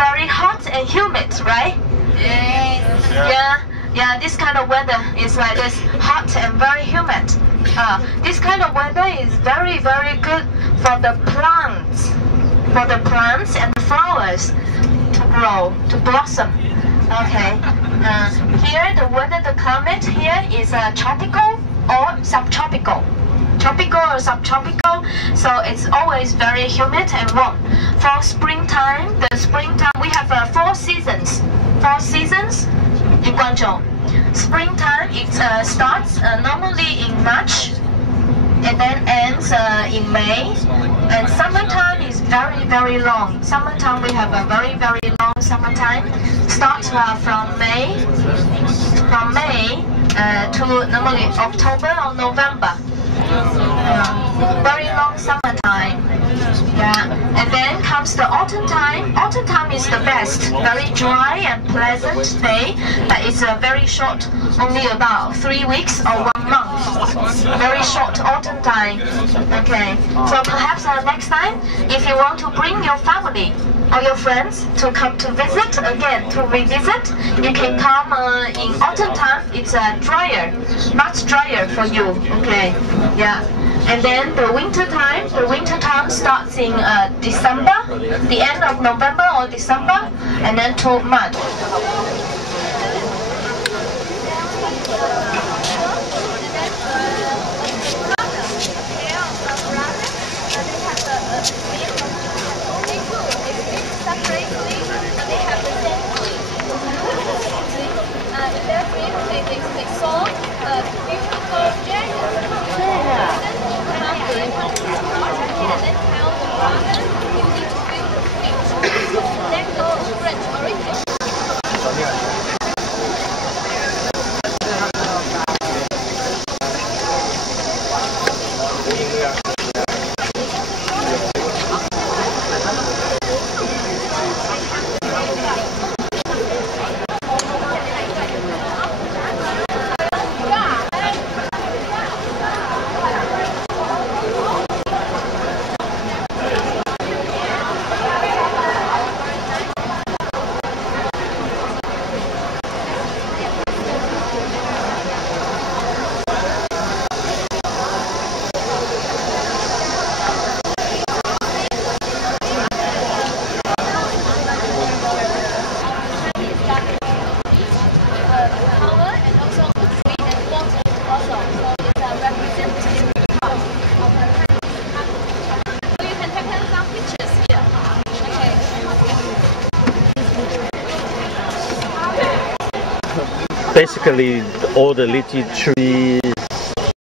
very hot and humid, right? Yes. Yeah, this kind of weather is like this, hot and very humid. This kind of weather is very, very good for the plants and the flowers to grow, to blossom. Okay. Here the weather, the climate here is tropical or subtropical. Tropical or subtropical, so it's always very humid and warm. For springtime, we have 4 seasons. 4 seasons in Guangzhou. Springtime, it starts normally in March and then ends in May. And summertime is very, very long. Summertime, we have a very, very long summertime. Starts from May to normally October or November. Very long summertime. Yeah, and then comes the autumn time. Autumn time is the best. Very dry and pleasant day, but it's very short, only about 3 weeks or 1 month. Very short autumn time. Okay, so perhaps next time, if you want to bring your family or your friends to come to visit again, to revisit, you can come in autumn time. It's drier, much drier for you. Okay, yeah. And then the winter time starts in December, the end of November or December, and then to March. Basically, all the lychee trees